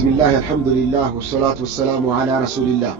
بسم الله الحمد لله والصلاة والسلام على رسول الله.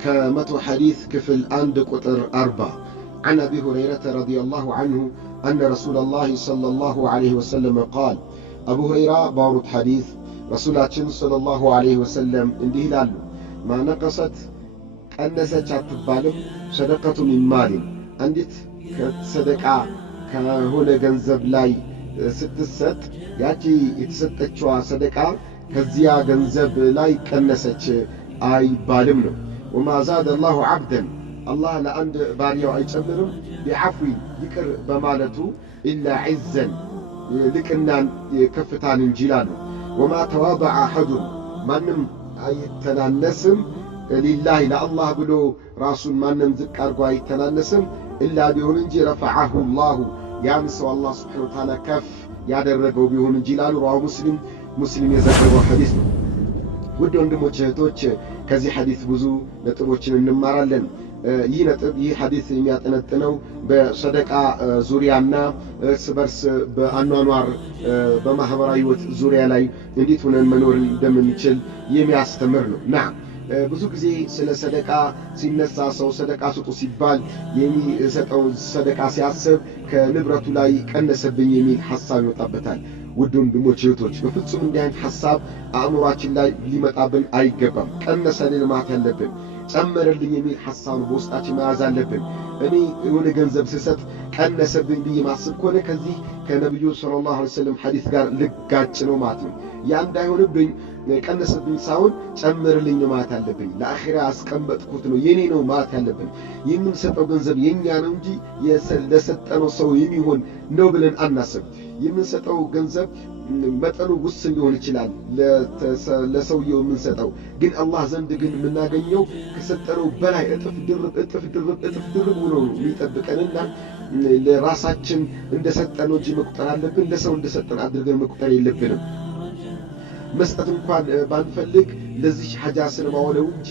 كمتو حديث كفل عند قطر 4 عن أبي هريرة رضي الله عنه أن رسول الله صلى الله عليه وسلم قال. أبو هريرة باورد حديث رسولاتين صلى الله عليه وسلم انديه لالو ما نقصت أنست عتبالم صدقة من مال عندت صدقة كهنا جنزب لاي ستسات ياتي يتستتشوا صدقة ከዚያ ገንዘብ ላይ ቀነሰች አይባልም ነው። وما زاد الله عبدا الله ለአንድ ባሪያው አይጨምርም ቢዐፍዊ ይቅር በማለቱ إلا عزا ልቅናን ከፍታን እንጂ ይላሉ። وما تواضع أحد ማንም አይተናነስም لله ለአላህ ብሎ ራሱን ማንም ዝቅ አድርጎ አይተናነስም إلا ቢሆን እንጂ رفعه الله ያን ሰው አላህ Subhanahu Wa Ta'ala ከፍ ያደረገው ቢሆን እንጂ ይላሉ። رواه ሙስሊም የዘገበው ሐዲስ ነው። ውድ ወንድሞች እህቶች ከዚህ ሐዲስ ብዙ ነጥቦችን እንማራለን። ይህ ሐዲስ የሚያጠነጥነው በሰደቃ ዙሪያና እርስ በርስ በአኗኗር በማህበራዊ ህይወት ዙሪያ ላይ እንዴት ሆነን መኖር እንደምንችል የሚያስተምር ነው። ብዙ ጊዜ ስለ ሰደቃ ሲነሳ ሰው ሰደቃ ስጡ ሲባል የሚሰጠው ሰደቃ ሲያስብ ከንብረቱ ላይ ቀነሰብኝ የሚል ሐሳብ ይወጣበታል። ውድ ወንድሞች እህቶች በፍጹም እንዲህ አይነት ሐሳብ አእምሯችን ላይ ሊመጣብን አይገባም። ቀነሰልን ማለት ያለብን ጨመረልኝ የሚል ሐሳብ በውስጣችን መያዝ አለብን። እኔ የሆነ ገንዘብ ስሰጥ ቀነሰብኝ ብዬ ማስብ ከሆነ ከዚህ ከነብዩ ሰለላሁ ዐለይሂ ወሰለም ሐዲስ ጋር ልጋጭ ነው ማለት ነው። ያ እንዳይሆንብኝ ቀነሰብኝ ሳይሆን ጨመረልኝ ነው ማለት አለብኝ። ለአኺራ አስቀመጥኩት ነው የኔ ነው ማለት ያለብን። የምንሰጠው ገንዘብ የኛ ነው እንጂ ለሰጠነው ሰው የሚሆን ነው ብለን አናስብ። የምንሰጠው ገንዘብ መጠኑ ውስን ሊሆን ይችላል ለሰውየው የምንሰጠው፣ ግን አላህ ዘንድ ግን የምናገኘው ከሰጠነው በላይ እጥፍ ድርብ ሆኖ የሚጠብቀንና ለራሳችን እንደሰጠነው እንጂ መቁጠር አለብን። ለሰው እንደሰጠን አድርገን መቁጠር የለብንም። መስጠት እንኳን ባንፈልግ ለዚህ ሐጃ ስለማወለው እንጂ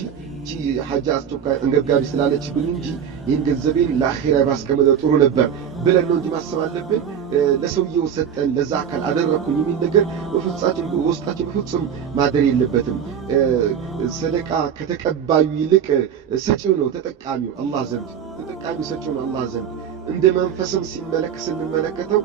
ሐጃ አስተካይ አንገብጋቢ ስላለችብን እንጂ ይህን ገንዘቤን ለአኺራ ባስቀመጠው ጥሩ ነበር ብለን ነው እንጂ ማሰብ አለብን። ለሰውየው ሰጠን ለዛ አካል አደረኩኝ የሚል ነገር ውስጣችን ፍጹም ማደር የለበትም። ሰደቃ ከተቀባዩ ይልቅ ሰጪው ነው ተጠቃሚው አላህ ዘንድ፣ ተጠቃሚው ሰጪው ነው አላህ ዘንድ። እንደ መንፈስም ስንመለከተው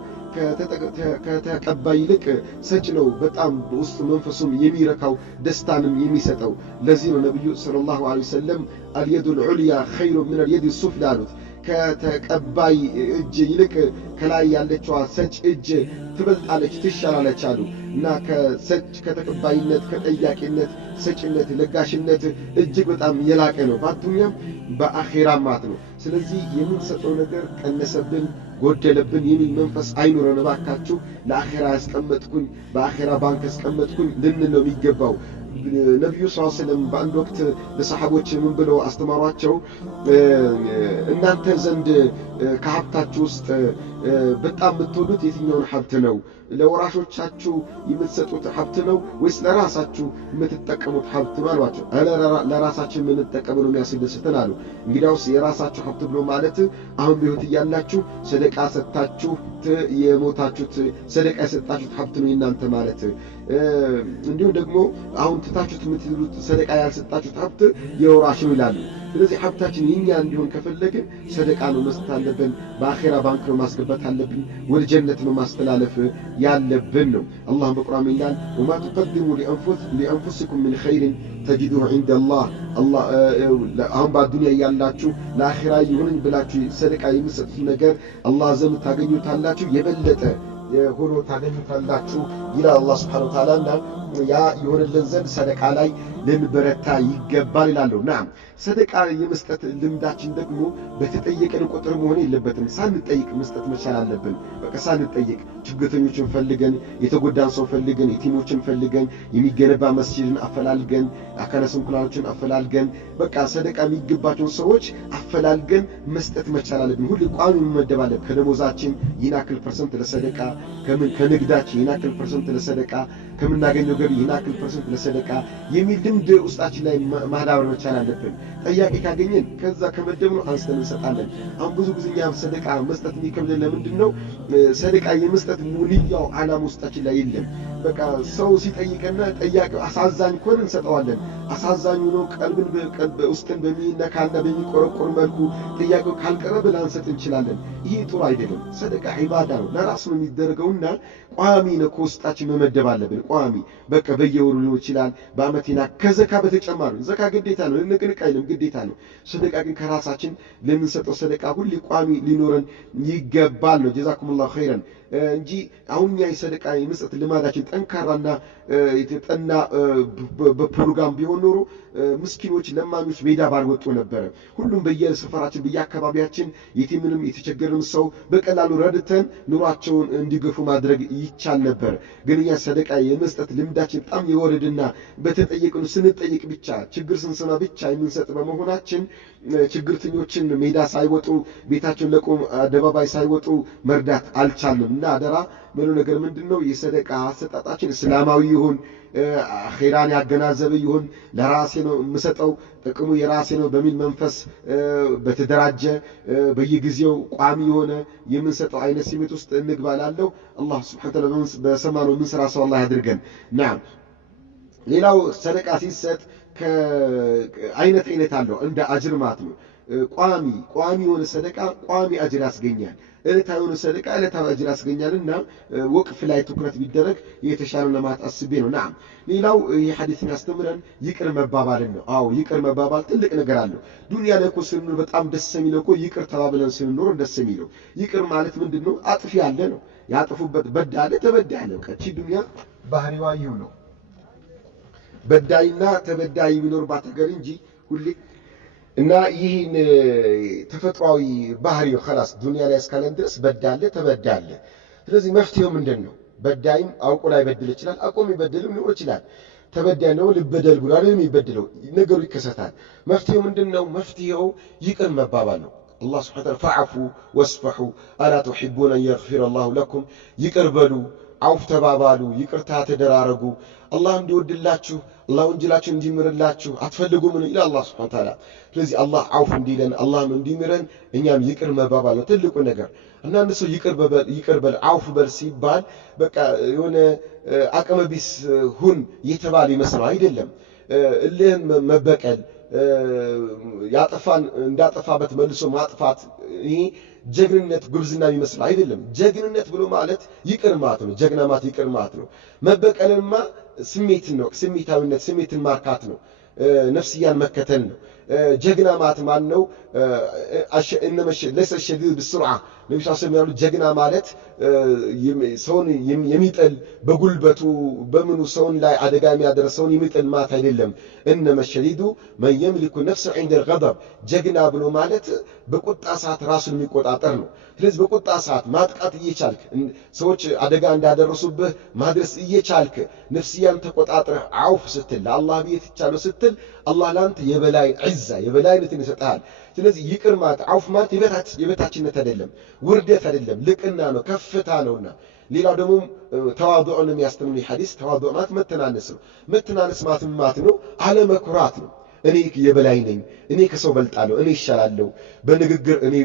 ከተቀባይ ይልቅ ሰጪ ነው በጣም በውስጡ መንፈሱም የሚረካው ደስታንም የሚሰጠው። ለዚህ ነው ነብዩ ሰለላሁ ዐለይሂ ወሰለም አልየዱል ዑልያ ኸይሩ ሚነል የዲ ሱፍላ አሉት። ከተቀባይ እጅ ይልቅ ከላይ ያለችዋ ሰጪ እጅ ትበልጣለች ትሻላለች አሉ። እና ከተቀባይነት ከጠያቂነት ሰጪነት ለጋሽነት እጅግ በጣም የላቀ ነው በአዱንያም በአኺራም ማለት ነው። ስለዚህ የምንሰጠው ነገር ቀነሰብን ጎደለብን የሚል መንፈስ አይኑረን እባካችሁ። ለአኺራ ያስቀመጥኩኝ በአኺራ ባንክ ያስቀመጥኩኝ ልንል ነው የሚገባው። ነብዩ ሰለላሁ ዐለይሂ ወሰለም በአንድ ወቅት ለሰሃቦች ምን ብለው አስተማሯቸው? እናንተ ዘንድ ከሀብታችሁ ውስጥ በጣም የምትወዱት የትኛውን ሀብት ነው? ለወራሾቻችሁ የምትሰጡት ሀብት ነው ወይስ ለራሳችሁ የምትጠቀሙት ሀብት ነው አሏቸው። ለራሳችን የምንጠቀመው ነው የሚያስደስተን አሉ። እንግዲያውስ የራሳችሁ ሀብት ብሎ ማለት አሁን በሕይወት እያላችሁ ሰደቃ ሰጣችሁ የሞታችሁት ሰደቃ የሰጣችሁት ሀብት ነው እናንተ ማለት። እንዲሁም ደግሞ አሁን ትታችሁት የምትሉት ሰደቃ ያልሰጣችሁት ሀብት የወራሽ ነው ይላሉ። ስለዚህ ሀብታችን የኛ እንዲሆን ከፈለግን ሰደቃ ነው መስጠት አለብን። በአኺራ ባንክ ነው ማስገባት አለብን። ወደ ጀነት ነው ማስተላለፍ ያለብን ነው። አላህ በቁርአን ይላል وما تقدموا لأنفسكم من خير تجدوه عند الله አሁን በዱንያ ያላችሁ ለአኺራ ይሁን ብላችሁ ሰደቃ የምትሰጡት ነገር አላህ ዘንድ ታገኙታላችሁ፣ የበለጠ ሆኖ ታገኙታላችሁ ይላል አላህ Subhanahu Wa Ta'ala። እና ያ ይሆንልን ዘንድ ሰደቃ ላይ ልንበረታ ይገባል ይላሉ። ሰደቃ የመስጠት ልምዳችን ደግሞ በተጠየቀን ቁጥር መሆን የለበትም። ሳንጠይቅ መስጠት መቻል አለብን። በቃ ሳንጠይቅ ችግርተኞችን ፈልገን፣ የተጎዳን ሰው ፈልገን፣ የቲሞችን ፈልገን፣ የሚገነባ መስጂድን አፈላልገን፣ አካለ ስንኩላኖችን አፈላልገን፣ በቃ ሰደቃ የሚገባቸውን ሰዎች አፈላልገን መስጠት መቻል አለብን። ሁሉ ቋሚ መመደብ አለብን። ከደሞዛችን ይህን ያክል ፐርሰንት ለሰደቃ፣ ከንግዳችን ይናክል ፐርሰንት ለሰደቃ ከምናገኘው ገቢ ይናክል ፐርሰንት ለሰደቃ የሚል ልምድ ውስጣችን ላይ ማዳበር መቻል አለብን። ጠያቂ ካገኘን ከዛ ከመደብነው አንስተን እንሰጣለን። አሁን ብዙ ጊዜ እኛ ሰደቃ መስጠት የሚከብደን ለምንድን ነው? ሰደቃ የመስጠት ሙልያው ዓላማ ውስጣችን ላይ የለም። በቃ ሰው ሲጠይቀና ጠያቂው አሳዛኝ ከሆነ እንሰጠዋለን። አሳዛኙ ነው ቀልብ ውስጥን በሚነካና በሚቆረቆር መልኩ ጥያቄው ካልቀረበ ላንሰጥ እንችላለን። ይሄ ጥሩ አይደለም። ሰደቃ ዒባዳ ነው፣ ለራስ ነው የሚደረገውና ቋሚ ነው ከውስጣችን መመደብ አለብን። ቋሚ በቃ በየወሩ ሊሆን ይችላል፣ በአመትና ከዘካ በተጨማሪ ዘካ ግዴታ ነው፣ ልንቅንቅ አይልም፣ ግዴታ ነው። ሰደቃ ግን ከራሳችን ለምንሰጠው ሰደቃ ሁሌ ቋሚ ሊኖረን ይገባል ነው። ጀዛኩሙላሁ ኸይረን እንጂ አሁን ያ ሰደቃ የመስጠት ልማዳችን ጠንካራና የተጠና በፕሮግራም ቢሆን ኖሮ ምስኪኖች ለማኞች ሜዳ ባልወጡ ነበረ። ሁሉም በየሰፈራችን በየአካባቢያችን የቲምንም የተቸገረም ሰው በቀላሉ ረድተን ኑሯቸውን እንዲገፉ ማድረግ ይቻል ነበር። ግን ያ ሰደቃ የመስጠት ልምዳችን በጣም የወረደና በተጠየቅን ስንጠይቅ ብቻ ችግር ስንሰማ ብቻ የምንሰጥ በመሆናችን ችግርተኞችን ሜዳ ሳይወጡ ቤታቸውን ለቆ አደባባይ ሳይወጡ መርዳት አልቻልንም። እና አደራ ምኑ ነገር ምንድነው የሰደቃ አሰጣጣችን እስላማዊ ይሁን፣ ኸይራን ያገናዘበ ይሁን፣ ለራሴ ነው የምሰጠው ጥቅሙ የራሴ ነው በሚል መንፈስ በተደራጀ በየጊዜው ቋሚ የሆነ የምንሰጠው አይነት ስሜት ውስጥ እንግባላለሁ። አላህ Subhanahu Wa Ta'ala በሰማነው የምንሰራ ሰው አላህ ያድርገን። ናም ሌላው ሰደቃ ሲሰጥ ከአይነት አለው እንደ አጅር ማለት ነው። ቋሚ የሆነ ሰደቃ ቋሚ አጅር ያስገኛል። ዕለታዊ የሆነ ሰደቃ ዕለታዊ አጅር ያስገኛልና ወቅፍ ላይ ትኩረት ቢደረግ የተሻለ ለማለት አስቤ ነው። ናም ሌላው ይህ ሐዲስ ያስተምረን ይቅር መባባልን ነው። አዎ ይቅር መባባል ትልቅ ነገር አለው። ዱንያ ላይ እኮ ስንኖር በጣም ደስ የሚለው እኮ ይቅር ተባብለን ስንኖር ደስ የሚለው። ይቅር ማለት ምንድነው? አጥፊ ያለ ነው ያጥፉበት በዳለ ተበዳለ። ቀቺ ዱንያ ባህሪዋ ይሁ ነው። በዳይና ተበዳይ የሚኖርባት ሀገር እንጂ ሁሌ እና ይህን ተፈጥሯዊ ባህሪው خلاص ዱንያ ላይ እስካለን ድረስ በዳለ ተበዳለ። ስለዚህ መፍትሄው ምንድነው? በዳይም አውቆ ላይ በድል ይችላል፣ አቆም ይበድልም ሊሆን ይችላል። ተበዳይ ነው ልበደል ብሎ አይደለም ይበድለው፣ ነገሩ ይከሰታል። መፍትሄው ምንድነው? መፍትሄው ይቅር መባባል ነው። አላህ Subhanahu Wa Ta'ala ፈዕፉ ወስፈሑ አላ ተሕቡነ አን የግፊረ አላሁ ለኩም፣ ይቅር በሉ አውፍ ተባባሉ፣ ይቅርታ ተደራረጉ፣ አላህ እንዲወድላችሁ አላህ ወንጀላችሁን እንዲምርላችሁ አትፈልጉም ነው ይላል አላህ Subhanahu Wa Ta'ala። ስለዚህ አላህ አውፍ እንዲለን አላህም እንዲምረን እኛም ይቅር መባባል ነው ትልቁ ነገር። እና አንድ ሰው ይቅር በል አውፍ በል ሲባል በቃ የሆነ አቅመ ቢስ ሁን የተባለ ይመስለው አይደለም። እልህን መበቀል ያጠፋን እንዳጠፋበት መልሶ ማጥፋት ይሄ ጀግንነት ጉብዝና የሚመስል አይደለም። ጀግንነት ብሎ ማለት ይቅር ማለት ነው። ጀግና ማለት ይቅር ማለት ነው። መበቀልማ ስሜትን ነው፣ ስሜታዊነት ስሜትን ማርካት ነው፣ ነፍስያን መከተል ነው። ጀግና ማለት ማን ነው? ለሰ ሸዲድ ብስርዓ ነብዩ ሰለላሁ ዐለይሂ ጀግና ማለት ሰውን የሚጥል በጉልበቱ በምኑ ሰውን ላይ አደጋ የሚያደርስ ሰውን የሚጥል ማለት አይደለም። እነመ ሸዲዱ መን የምሊኩ ነፍሰ عند الغضب ጀግና ብሎ ማለት በቁጣ ሰዓት ራሱን የሚቆጣጠር ነው። ስለዚህ በቁጣ ሰዓት ማጥቃት እየቻልክ ሰዎች አደጋ እንዳደረሱብህ ማድረስ እየቻልክ ነፍስያን ተቆጣጥረህ አውፍ ስትል ለአላህ ቤት ይቻለው ስትል አላህ ላንተ የበላይ ዒዛ የበላይነትን ይሰጣል። ስለዚህ ይቅር ማለት አውፍ ማለት የበታችነት አይደለም፣ ውርደት አይደለም፣ ልቅና ነው፣ ከፍታ ነውና። ሌላው ደግሞ ተዋዱዕን የሚያስተምር ሐዲስ ተዋዱዕ ማለት መተናነስ ነው። መተናነስ ማለት ነው አለመኩራት ነው። እኔ የበላይ ነኝ፣ እኔ ከሰው በልጣለሁ፣ እኔ ይሻላለሁ፣ በንግግር እኔ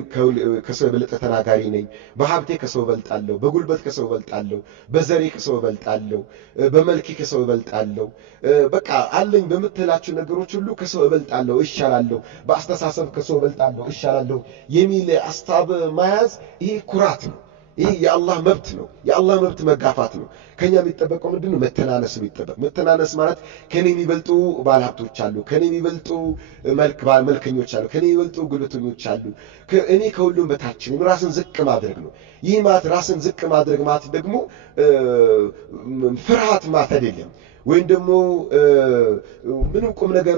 ከሰው የበለጠ ተናጋሪ ነኝ፣ በሀብቴ ከሰው በልጣለሁ፣ በጉልበት ከሰው በልጣለሁ፣ በዘሬ ከሰው በልጣለሁ፣ በመልኬ ከሰው በልጣለሁ፣ በቃ አለኝ በምትላቸው ነገሮች ሁሉ ከሰው በልጣለሁ፣ እሻላለሁ፣ በአስተሳሰብ ከሰው በልጣለሁ፣ እሻላለሁ የሚል አስተሳሰብ መያዝ ይሄ ኩራት ነው። ይሄ የአላህ መብት ነው። የአላህ መብት መጋፋት ነው። ከኛ የሚጠበቀው ምንድነው? መተናነስ የሚጠበቅ መተናነስ ማለት ከኔ የሚበልጡ ባለሀብቶች አሉ፣ ከኔ የሚበልጡ መልከኞች አሉ፣ ከኔ የሚበልጡ ጉልበተኞች አሉ፣ እኔ ከሁሉም በታች ነኝ። ራስን ዝቅ ማድረግ ነው። ይህ ማለት ራስን ዝቅ ማድረግ ማለት ደግሞ ፍርሃት ማለት አይደለም። ወይም ደግሞ ምንም ቁም ነገር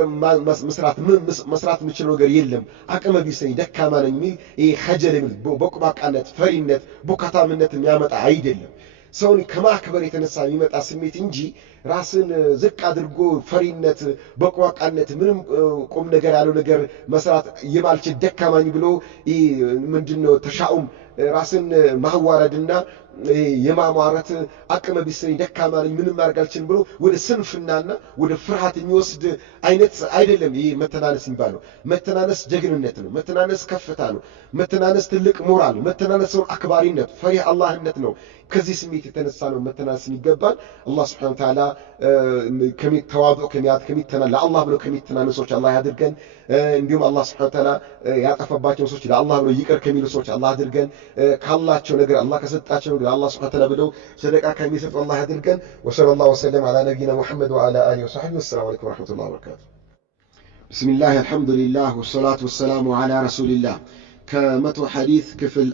መስራት የምችለው ነገር የለም አቅመ ቢስ ነኝ ደካማ ነኝ የሚል ይሄ ኸጀል የሚል በቁባቃነት ፈሪነት ቦካታምነት የሚያመጣ አይደለም። ሰውን ከማክበር የተነሳ የሚመጣ ስሜት እንጂ ራስን ዝቅ አድርጎ ፈሪነት በቁባቃነት ምንም ቁም ነገር ያለው ነገር መስራት የማልችል ደካማኝ ብሎ ምንድነው ተሻኡም ራስን ማዋረድና የማሟረት አቅመ ቢስኝ ደካማ ነኝ ምንም ማድረግ አልችልም ብሎ ወደ ስንፍናና ወደ ፍርሃት የሚወስድ አይነት አይደለም። ይሄ መተናነስ የሚባለው መተናነስ ጀግንነት ነው። መተናነስ ከፍታ ነው። መተናነስ ትልቅ ሞራል ነው። መተናነስ ሰው አክባሪነት ፈሪህ አላህነት ነው። ከዚህ ስሜት የተነሳ ነው መተናነስ የሚገባል። አላህ Subhanahu Wa Ta'ala ከሚተዋዱ ከሚተናነስ ለአላህ ብሎ ከሚተናነሶች አላህ ያድርገን። እንዲሁም አላህ Subhanahu Wa Ta'ala ያጠፈባቸው ሰዎች ለአላህ ብሎ ይቅር ከሚሉ ሰዎች አላህ ያድርገን። ካላቸው ነገር አላህ ከሰጣቸው ነገር አላህ Subhanahu Wa Ta'ala ብለው ሰደቃ ከሚሰጡ አላህ ያድርገን። ወሰለላሁ ወሰለም على نبينا محمد وعلى اله وصحبه والسلام عليكم ورحمه الله وبركاته. بسم الله الحمد لله والصلاه والسلام على رسول الله. كمتو حديث كفل